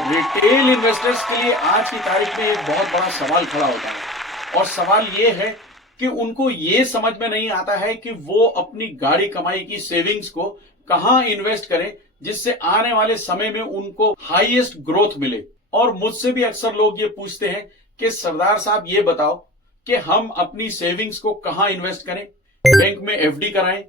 Retail investors के लिए आज की तारीख में एक बहुत बड़ा सवाल खड़ा होता है और सवाल ये है कि उनको ये समझ में नहीं आता है कि वो अपनी गाड़ी कमाई की सेविंग्स को कहां इन्वेस्ट करें जिससे आने वाले समय में उनको हाईएस्ट ग्रोथ मिले। और मुझसे भी अक्सर लोग ये पूछते हैं कि सरदार साहब ये बताओ कि हम अपनी सेविंग्स को कहां इन्वेस्ट करें, बैंक में एफडी कराएं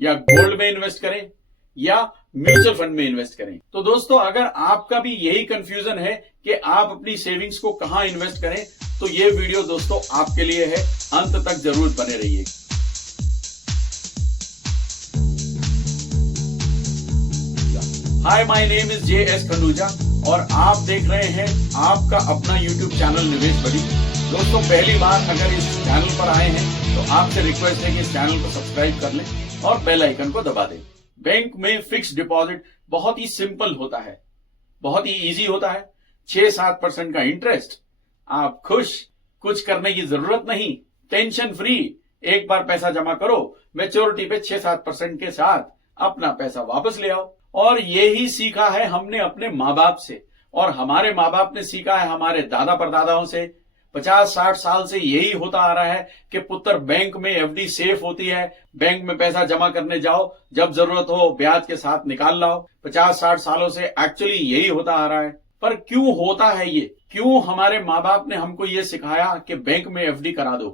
या गोल्ड में इन्वेस्ट करें या म्यूचुअल फंड में इन्वेस्ट करें। तो दोस्तों, अगर आपका भी यही कंफ्यूजन है कि आप अपनी सेविंग्स को कहां इन्वेस्ट करें, तो ये वीडियो दोस्तों आपके लिए है, अंत तक जरूर बने रहिए। Hi, my name is JS Khanduja और आप देख रहे हैं आपका अपना यूट्यूब चैनल निवेश बड़ी। दोस्तों, पहली बार अगर इस चैनल पर आए हैं तो आपसे रिक्वेस्ट है कि इस चैनल को सब्सक्राइब कर लें और बेल आइकन को दबा दें। बैंक में फिक्स डिपॉजिट बहुत ही सिंपल होता है, बहुत ही इजी होता है। 6-7% का इंटरेस्ट, आप खुश, कुछ करने की जरूरत नहीं, टेंशन फ्री। एक बार पैसा जमा करो, मैच्योरिटी पे 6-7% के साथ अपना पैसा वापस ले आओ। और यही सीखा है हमने अपने माँ बाप से, और हमारे माँ बाप ने सीखा है हमारे दादा परदादाओं से। 50-60 साल से यही होता आ रहा है कि पुत्र बैंक में एफडी सेफ होती है, बैंक में पैसा जमा करने जाओ, जब जरूरत हो ब्याज के साथ निकाल लाओ। 50-60 सालों से एक्चुअली यही होता आ रहा है। पर क्यों होता है ये? क्यों हमारे माँ बाप ने हमको ये सिखाया कि बैंक में एफडी करा दो?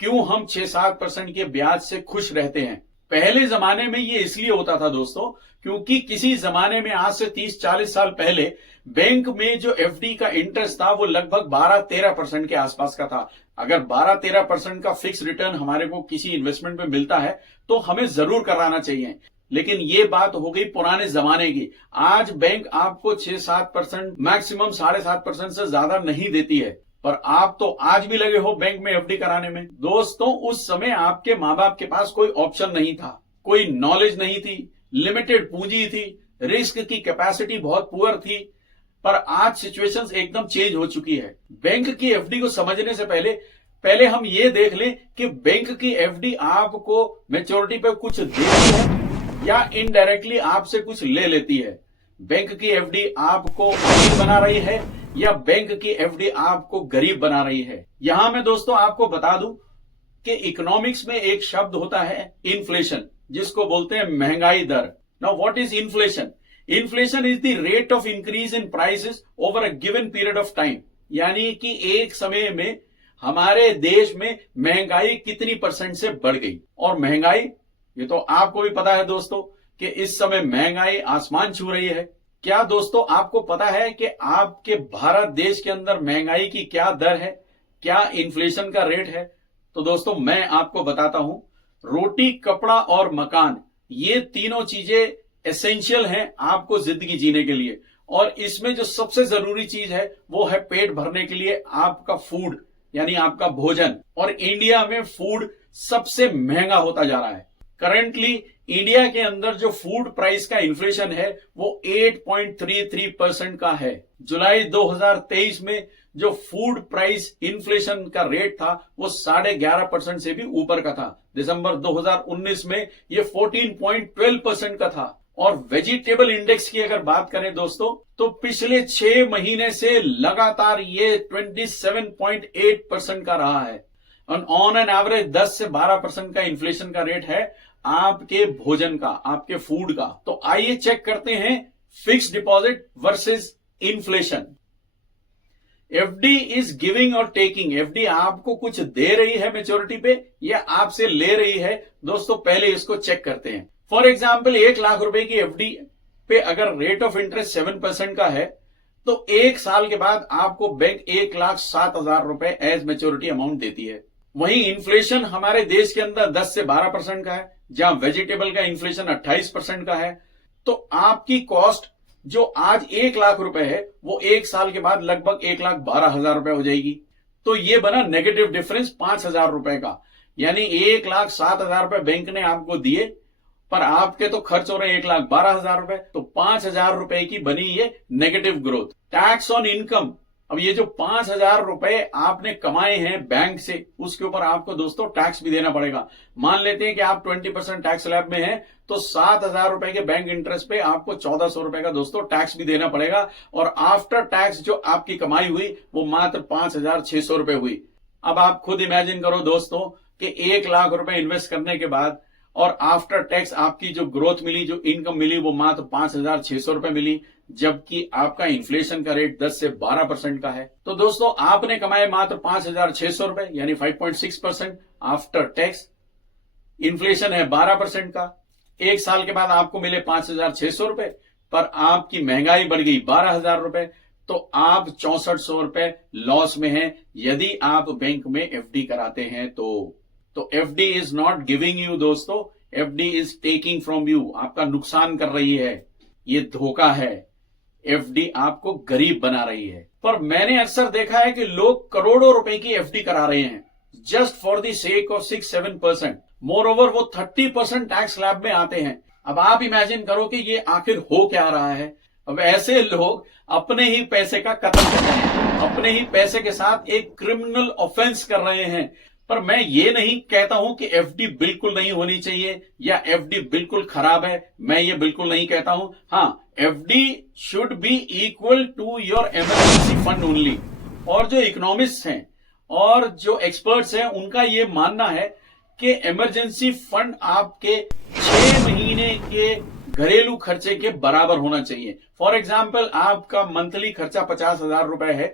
क्यों हम 6-7% के ब्याज से खुश रहते हैं? पहले जमाने में ये इसलिए होता था दोस्तों, क्योंकि किसी जमाने में आज से 30-40 साल पहले बैंक में जो एफडी का इंटरेस्ट था वो लगभग 12-13% के आसपास का था। अगर 12-13% का फिक्स रिटर्न हमारे को किसी इन्वेस्टमेंट में मिलता है तो हमें जरूर कराना चाहिए। लेकिन ये बात हो गई पुराने जमाने की। आज बैंक आपको 6-7%, मैक्सिमम 7.5% से ज्यादा नहीं देती है, पर आप तो आज भी लगे हो बैंक में एफडी कराने में। दोस्तों, उस समय आपके माँ बाप के पास कोई ऑप्शन नहीं था, कोई नॉलेज नहीं थी, लिमिटेड पूंजी थी, रिस्क की कैपेसिटी बहुत पुअर थी। पर आज सिचुएशंस एकदम चेंज हो चुकी है। बैंक की एफडी को समझने से पहले हम ये देख लें कि बैंक की एफडी आपको मैच्योरिटी पे कुछ देती है या इनडायरेक्टली आपसे कुछ ले लेती है। बैंक की एफडी आपको अमीर बना रही है या बैंक की एफडी आपको गरीब बना रही है? यहां मैं दोस्तों आपको बता दूं कि इकोनॉमिक्स में एक शब्द होता है इन्फ्लेशन, जिसको बोलते हैं महंगाई दर। Now what is inflation? Inflation is the rate of increase in prices over a given period of time. यानी कि एक समय में हमारे देश में महंगाई कितनी परसेंट से बढ़ गई। और महंगाई, ये तो आपको भी पता है दोस्तों कि इस समय महंगाई आसमान छू रही है। क्या दोस्तों आपको पता है कि आपके भारत देश के अंदर महंगाई की क्या दर है, क्या इन्फ्लेशन का रेट है? तो दोस्तों मैं आपको बताता हूं। रोटी, कपड़ा और मकान, ये तीनों चीजें एसेंशियल हैं आपको जिंदगी जीने के लिए। और इसमें जो सबसे जरूरी चीज है वो है पेट भरने के लिए आपका फूड, यानी आपका भोजन। और इंडिया में फूड सबसे महंगा होता जा रहा है। करंटली इंडिया के अंदर जो फूड प्राइस का इन्फ्लेशन है वो 8.33% का है। जुलाई 2023 में जो फूड प्राइस इन्फ्लेशन का रेट था वो 11.5% से भी ऊपर का था। दिसंबर 2019 में ये 14.12% का था। और वेजिटेबल इंडेक्स की अगर बात करें दोस्तों, तो पिछले 6 महीने से लगातार ये 27.8% का रहा है। ऑन एन एवरेज 10 से 12% का इन्फ्लेशन का रेट है आपके भोजन का, आपके फूड का। तो आइए चेक करते हैं fixed deposit versus inflation. FD is giving और टेकिंग। एफडी आपको कुछ दे रही है मैच्योरिटी पे या आपसे ले रही है? दोस्तों पहले इसको चेक करते हैं। फॉर एग्जाम्पल 1 लाख रुपए की एफडी पे अगर रेट ऑफ इंटरेस्ट 7% का है तो 1 साल के बाद आपको बैंक 1,07,000 रुपए एज मैच्योरिटी अमाउंट देती है। वहीं इन्फ्लेशन हमारे देश के अंदर 10 से 12% का है, जहां वेजिटेबल का इन्फ्लेशन 28% का है। तो आपकी कॉस्ट जो आज 1 लाख रुपए है वो 1 साल के बाद लगभग 1,12,000 रुपए हो जाएगी। तो ये बना नेगेटिव डिफरेंस 5,000 रुपए का। यानी 1,07,000 रुपए बैंक ने आपको दिए, पर आपके तो खर्च हो रहे हैं 1,12,000 रुपए। तो 5,000 रुपए की बनी ये negative growth. Tax on income अब ये जो 5,000 रुपए आपने कमाए हैं बैंक से, उसके ऊपर आपको दोस्तों टैक्स भी देना पड़ेगा। मान लेते हैं कि आप 20% टैक्स स्लैब में हैं, तो 7,000 रुपए के बैंक इंटरेस्ट पे आपको 1,400 रुपए का दोस्तों टैक्स भी देना पड़ेगा। और आफ्टर टैक्स जो आपकी कमाई हुई वो मात्र 5,600 रुपए हुई। अब आप खुद इमेजिन करो दोस्तों कि 1 लाख रुपए इन्वेस्ट करने के बाद और आफ्टर टैक्स आपकी जो ग्रोथ मिली, जो इनकम मिली, वो मात्र 5,600 रुपए मिली, जबकि आपका इन्फ्लेशन का रेट 10 से 12% का है। तो दोस्तों आपने कमाए मात्र 5,600 रुपए यानी 5.6% आफ्टर टैक्स। इन्फ्लेशन है 12% का। 1 साल के बाद आपको मिले 5,600 रुपए, पर आपकी महंगाई बढ़ गई 12,000 रुपए, तो आप 6,400 रुपए लॉस में हैं यदि आप बैंक में एफडी कराते हैं। तो FD is not giving you दोस्तों, FD is taking from you, आपका नुकसान कर रही है, ये धोखा है। एफडी आपको गरीब बना रही है। पर मैंने अक्सर देखा है कि लोग करोड़ों रुपए की एफडी करा रहे हैं just for the sake of 6-7%। More over वो 30% टैक्स स्लैब में आते हैं। अब आप इमेजिन करो कि ये आखिर हो क्या रहा है। अब ऐसे लोग अपने ही पैसे का कत्ल कर रहे हैं, अपने ही पैसे के साथ एक क्रिमिनल ऑफेंस कर रहे हैं। पर मैं ये नहीं कहता हूं कि एफडी बिल्कुल नहीं होनी चाहिए या एफडी बिल्कुल खराब है, मैं ये बिल्कुल नहीं कहता हूं। हाँ, FD should be equal to your emergency fund only. और जो इकोनॉमिस्ट हैं और जो एक्सपर्ट्स हैं उनका ये मानना है कि इमरजेंसी फंड आपके 6 महीने के घरेलू खर्चे के बराबर होना चाहिए। फॉर एग्जाम्पल आपका मंथली खर्चा 50,000 रुपए है,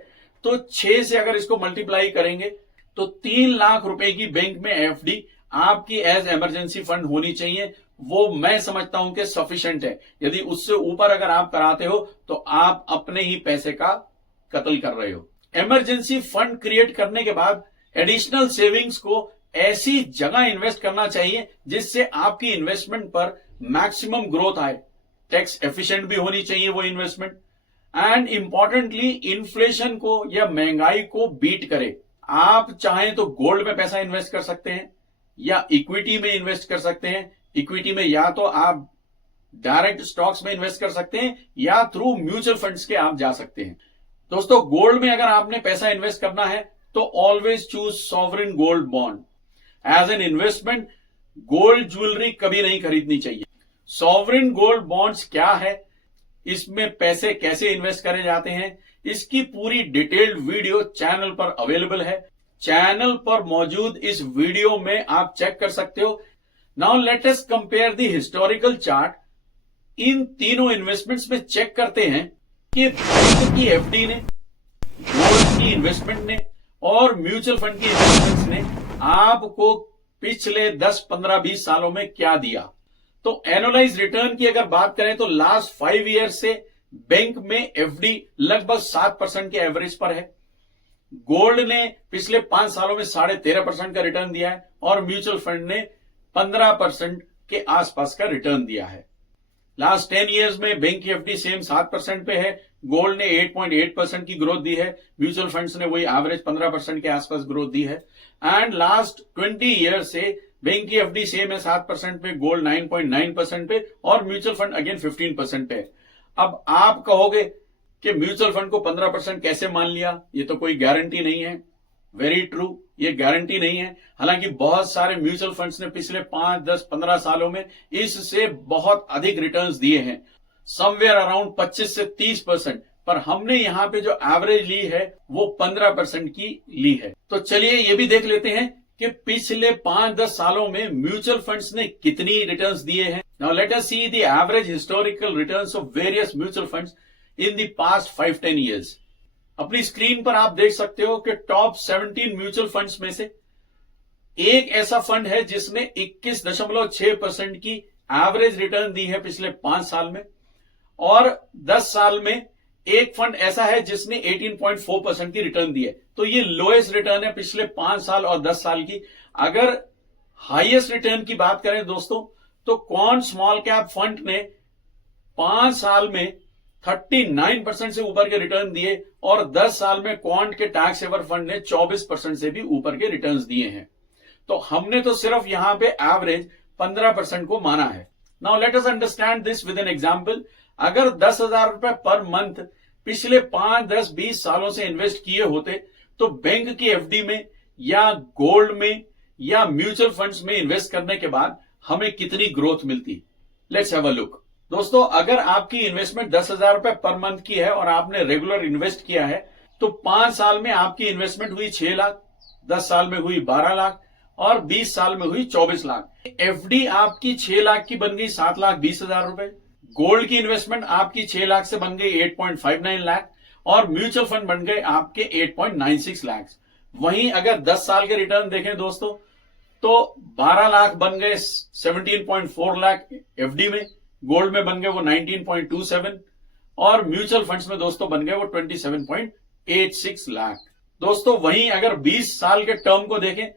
तो 6 से अगर इसको मल्टीप्लाई करेंगे तो 3 लाख रुपए की बैंक में एफडी आपकी एज इमरजेंसी फंड होनी चाहिए। वो मैं समझता हूं कि सफिशिएंट है। यदि उससे ऊपर अगर आप कराते हो तो आप अपने ही पैसे का कत्ल कर रहे हो। इमरजेंसी फंड क्रिएट करने के बाद एडिशनल सेविंग्स को ऐसी जगह इन्वेस्ट करना चाहिए जिससे आपकी इन्वेस्टमेंट पर मैक्सिमम ग्रोथ आए। टैक्स एफिशिएंट भी होनी चाहिए वो इन्वेस्टमेंट, एंड इंपॉर्टेंटली इन्फ्लेशन को या महंगाई को बीट करे। आप चाहें तो गोल्ड में पैसा इन्वेस्ट कर सकते हैं या इक्विटी में इन्वेस्ट कर सकते हैं। इक्विटी में या तो आप डायरेक्ट स्टॉक्स में इन्वेस्ट कर सकते हैं या थ्रू म्यूचुअल फंड्स के आप जा सकते हैं। दोस्तों गोल्ड में अगर आपने पैसा इन्वेस्ट करना है तो always choose sovereign gold bond as an investment. Gold jewellery कभी नहीं खरीदनी चाहिए। सॉवरेन गोल्ड बॉन्ड्स क्या है, इसमें पैसे कैसे इन्वेस्ट करे जाते हैं, इसकी पूरी डिटेल्ड वीडियो चैनल पर अवेलेबल है। चैनल पर मौजूद इस वीडियो में आप चेक कर सकते हो। Now let us compare the historical chart. इन तीनों इन्वेस्टमेंट्स में चेक करते हैं कि बैंक की एफडी ने, गोल्ड की इन्वेस्टमेंट ने और म्यूचुअल फंड की इन्वेस्टमेंट्स ने आपको पिछले 10, 15, 20 सालों में क्या दिया। तो एनुअलाइज रिटर्न की अगर बात करें तो लास्ट 5 ईयर से बैंक में एफडी लगभग 7% के एवरेज पर है। गोल्ड ने पिछले 5 सालों में 13.5% का रिटर्न दिया है और म्यूचुअल फंड ने 15% के आसपास का रिटर्न दिया है। लास्ट 10 इयर्स में बैंक की एफडी सेम 7% पे है, गोल्ड ने 8.8% की ग्रोथ दी है, म्यूचुअल फंड्स ने वही एवरेज 15% के आसपास ग्रोथ दी है। एंड लास्ट 20 ईयर से बैंक की एफडी सेम है 7% पे, गोल्ड 9.9% पे और म्यूचुअल फंड अगेन 15% पे है। अब आप कहोगे कि म्यूचुअल फंड को 15% कैसे मान लिया, ये तो कोई गारंटी नहीं है। वेरी ट्रू, ये गारंटी नहीं है। हालांकि बहुत सारे म्यूचुअल फंड्स ने पिछले 5, 10, 15 सालों में इससे बहुत अधिक रिटर्न्स दिए हैं, समवेयर अराउंड 25 से 30%, पर हमने यहां पे जो एवरेज ली है वो 15% की ली है। तो चलिए ये भी देख लेते हैं कि पिछले 5-10 सालों में म्यूचुअल फंड्स ने कितनी रिटर्न्स दिए हैं। Now let us see the average historical returns of various mutual funds in the past 5-10 years. अपनी स्क्रीन पर आप देख सकते हो कि टॉप 17 म्यूचुअल फंड्स में से एक ऐसा फंड है जिसने 21.6% की एवरेज रिटर्न दी है पिछले 5 साल में, और 10 साल में एक फंड ऐसा है जिसने 18.4% की रिटर्न दी है। तो ये लोएस्ट रिटर्न है पिछले 5 साल और 10 साल की। अगर हाईएस्ट रिटर्न की बात करें दोस्तों तो क्वांट स्मॉल कैप फंड ने 5 साल में 39% से ऊपर के रिटर्न दिए और 10 साल में क्वांट के टैक्स सेवर फंड ने 24% से भी ऊपर के रिटर्न्स दिए हैं। तो हमने तो सिर्फ यहां पे एवरेज 15% को माना है। Now let us understand this with an example. अगर 10,000 रुपए पर मंथ पिछले 5, 10, 20 सालों से इन्वेस्ट किए होते तो बैंक की एफडी में या गोल्ड में या म्यूचुअल फंड्स में इन्वेस्ट करने के बाद हमें कितनी ग्रोथ मिलती। Let's have a look. दोस्तों, अगर आपकी इन्वेस्टमेंट 10,000 रुपए पर मंथ की है और आपने रेगुलर इन्वेस्ट किया है तो 5 साल में आपकी इन्वेस्टमेंट हुई 6 लाख, 10 साल में हुई 12 लाख और 20 साल में हुई 24 लाख। एफडी आपकी 6 लाख की बन गई 7,20,000 रुपए। गोल्ड की इन्वेस्टमेंट आपकी 6 लाख से बन गई 8.59 लाख और म्यूचुअल फंड बन गए आपके 8.96 लाख। वहीं अगर 10 साल के रिटर्न देखें दोस्तों तो 12 लाख बन गए 17.4 लाख एफडी में, गोल्ड में बन गए वो 19.27 और म्यूचुअल फंड्स में दोस्तों बन गए वो 27.86 लाख। दोस्तों, वहीं अगर 20 साल के टर्म को देखें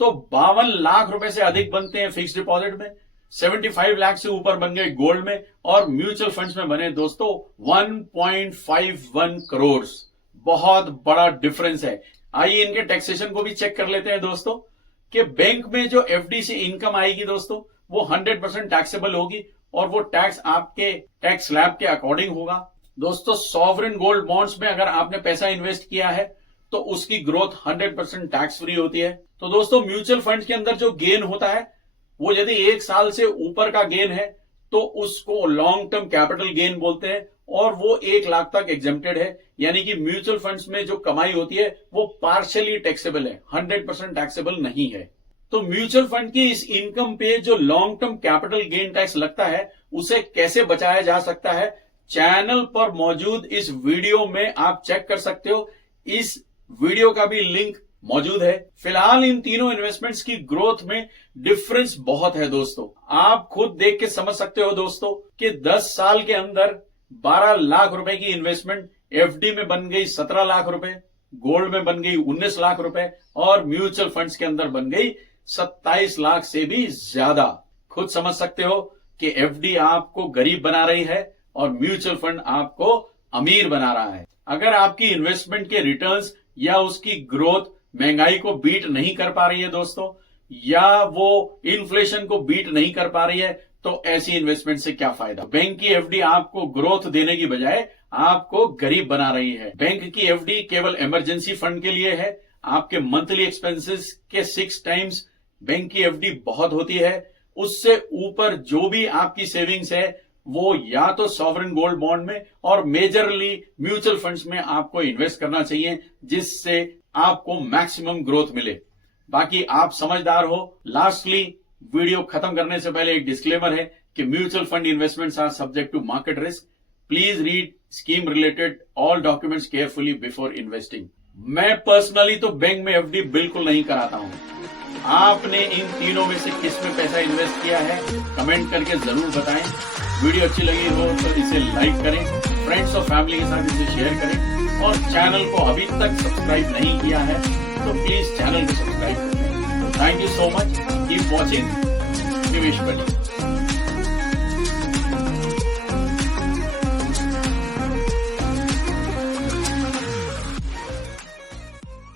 तो 52 लाख रुपए से अधिक बनते हैं फिक्स डिपॉजिट में, 75 लाख से ऊपर बन गए गोल्ड में और म्यूचुअल फंड्स में बने दोस्तों 1.51 करोड़। बहुत बड़ा डिफरेंस है। आइए इनके टैक्सेशन को भी चेक कर लेते हैं दोस्तों कि बैंक में जो एफडी से इनकम आएगी दोस्तों वो 100% टैक्सेबल होगी और वो टैक्स आपके टैक्स स्लैब के अकॉर्डिंग होगा। दोस्तों, सॉवरेन गोल्ड बॉन्ड्स में अगर आपने पैसा इन्वेस्ट किया है तो उसकी ग्रोथ 100% टैक्स फ्री होती है। तो दोस्तों, म्यूचुअल फंड के अंदर जो गेन होता है वो यदि 1 साल से ऊपर का गेन है तो उसको लॉन्ग टर्म कैपिटल गेन बोलते हैं और वो 1 लाख तक एग्जेम्प्टेड है। यानी कि म्यूचुअल फंड्स में जो कमाई होती है वो पार्शियली टैक्सेबल है, 100% टैक्सेबल नहीं है। तो म्यूचुअल फंड की इस इनकम पे जो long term capital gain tax लगता है उसे कैसे बचाया जा सकता है, चैनल पर मौजूद इस वीडियो में आप चेक कर सकते हो। इस वीडियो का भी लिंक मौजूद है। फिलहाल इन तीनों इन्वेस्टमेंट्स की ग्रोथ में डिफरेंस बहुत है दोस्तों। आप खुद देख के समझ सकते हो दोस्तों कि 10 साल के अंदर 12 लाख रुपए की इन्वेस्टमेंट एफडी में बन गई 17 लाख रुपए, गोल्ड में बन गई 19 लाख रुपए और म्यूचुअल फंड्स के अंदर बन गई 27 लाख से भी ज्यादा। खुद समझ सकते हो कि एफडी आपको गरीब बना रही है और म्यूचुअल फंड आपको अमीर बना रहा है। अगर आपकी इन्वेस्टमेंट के रिटर्न्स या उसकी ग्रोथ महंगाई को बीट नहीं कर पा रही है दोस्तों, या वो इन्फ्लेशन को बीट नहीं कर पा रही है, तो ऐसी इन्वेस्टमेंट से क्या फायदा। बैंक की एफडी आपको ग्रोथ देने की बजाय आपको गरीब बना रही है। बैंक की एफडी केवल इमरजेंसी फंड के लिए है। आपके मंथली एक्सपेंसेस के 6 टाइम्स बैंक की एफडी बहुत होती है। उससे ऊपर जो भी आपकी सेविंग्स है वो या तो सॉवरेन गोल्ड बॉन्ड में और मेजरली म्यूचुअल फंड्स में आपको इन्वेस्ट करना चाहिए, जिससे आपको मैक्सिमम ग्रोथ मिले। बाकी आप समझदार हो। लास्टली, वीडियो खत्म करने से पहले एक डिस्क्लेमर है कि mutual fund investments are subject to market risk. Please read scheme related all documents carefully before investing. मैं पर्सनली तो बैंक में एफडी बिल्कुल नहीं कराता हूं। आपने इन तीनों में से किस में पैसा इन्वेस्ट किया है कमेंट करके जरूर बताएं। वीडियो अच्छी लगी हो तो इसे लाइक करें, फ्रेंड्स और फैमिली के साथ इसे शेयर करें और चैनल को अभी तक सब्सक्राइब नहीं किया है तो प्लीज चैनल को सब्सक्राइब करें। Thank you so much. Keep watching निवेश बड़ी।